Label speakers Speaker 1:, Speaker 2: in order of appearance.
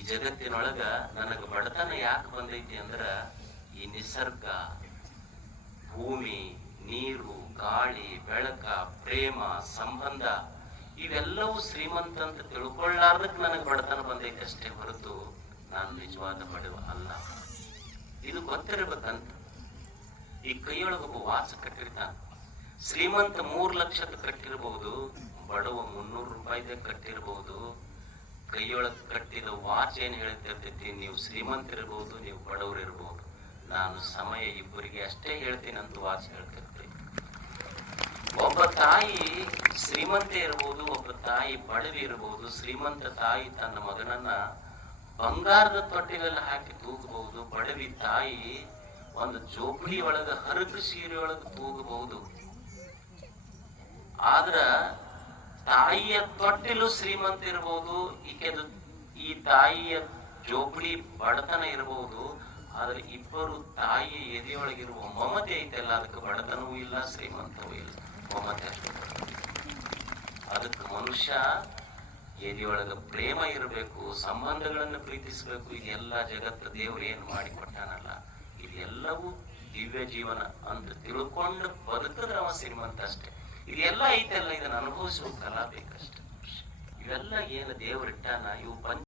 Speaker 1: ಈ ಜಗತ್ತಿನೊಳಗ ನನಗ ಬಡತನ ಯಾಕೆ ಬಂದೈತಿ ಅಂದ್ರ ಈ ನಿಸರ್ಗ, ಭೂಮಿ, ನೀರು, ಗಾಳಿ, ಬೆಳಕ, ಪ್ರೇಮ, ಸಂಬಂಧ, ಇವೆಲ್ಲವೂ ಶ್ರೀಮಂತ ಅಂತ ತಿಳ್ಕೊಳ್ಳಾರ್ದಕ್ ನನಗೆ ಬಡತನ ಬಂದೈತಿ ಅಷ್ಟೇ ಹೊರತು ನಾನು ನಿಜವಾದ ಬಡವ ಅಲ್ಲ. ಇದು ಗೊತ್ತಿರ್ಬೇಕಂತ. ಈ ಕೈಯೊಳಗ ಒಬ್ಬ ವಾಚ್ ಕಟ್ಟಿರ್ತಾನ. ಶ್ರೀಮಂತ ಮೂರ್ ಲಕ್ಷದ ಕಟ್ಟಿರಬಹುದು ಬಡವ ಮುನ್ನೂರು ರೂಪಾಯಿದ ಕಟ್ಟಿರ್ಬಹುದು ಕೈಯೊಳಗ್ ಕಟ್ಟಿದ ವಾಚ್ ಏನ್ ಹೇಳ್ತಿರ್ತೈತಿ, ನೀವು ಶ್ರೀಮಂತರಿರ್ಬಹುದು ನೀವು ಬಡವರಿರ್ಬೋದು ನಾನು ಸಮಯ ಇಬ್ಬರಿಗೆ ಅಷ್ಟೇ ಹೇಳ್ತೀನಿ ಅಂತ ವಾಚ್ ಹೇಳ್ತಿರ್ತೀನಿ ಒಬ್ಬ ತಾಯಿ ಶ್ರೀಮಂತ ಇರಬಹುದು ಒಬ್ಬ ತಾಯಿ ಬಡವಿ ಇರಬಹುದು ಶ್ರೀಮಂತ ತಾಯಿ ತನ್ನ ಮಗನನ್ನ ಬಂಗಾರದ ತೊಟ್ಟಿಲಲ್ಲಿ ಹಾಕಿ ತೂಗಬಹುದು, ಬಡವಿ ತಾಯಿ ಒಂದು ಜೋಪಡಿ ಒಳಗ ಹರಕ ಸೀರೆ ಒಳಗ ತೂಗಬಹುದು. ಆದ್ರ ತಾಯಿಯ ತೊಟ್ಟಿಲು ಶ್ರೀಮಂತ ಇರಬಹುದು ಈಕೆದು ಈ ತಾಯಿಯ ಜೋಪಡಿ ಬಡತನ ಇರಬಹುದು ಆದ್ರೆ ಇಬ್ಬರು ತಾಯಿಯ ಎದೆಯೊಳಗಿರುವ ಮಮತೆ ಐತೆಲ್ಲ ಅದಕ್ಕೆ ಬಡತನವೂ ಇಲ್ಲ, ಶ್ರೀಮಂತವೂ ಇಲ್ಲ, ಮಮತೆ ಅದಕ್ಕೆ ಮನುಷ್ಯ ಎದೆಯೊಳಗ ಪ್ರೇಮ ಇರಬೇಕು, ಸಂಬಂಧಗಳನ್ನು ಪ್ರೀತಿಸಬೇಕು, ಇದೆಲ್ಲ ಜಗತ್ತು ದೇವರು ಏನು ಮಾಡಿಕೊಟ್ಟಾನಲ್ಲ, ಇದೆಲ್ಲವೂ ದಿವ್ಯ ಜೀವನ ಅಂತ ತಿಳ್ಕೊಂಡು ಬದುಕಿದ್ರೆ ಅವ ಶ್ರೀಮಂತ ಅಷ್ಟೇ. ಇದೆಲ್ಲ ಐತೆಲ್ಲ ಇದನ್ನ ಅನುಭವಿಸುವ ಕಲಾ ಬೇಕಷ್ಟೇ. ಇವೆಲ್ಲ ಏನು ದೇವ್ರಿಟ್ಟಾನ ಇವು ಪಂಚ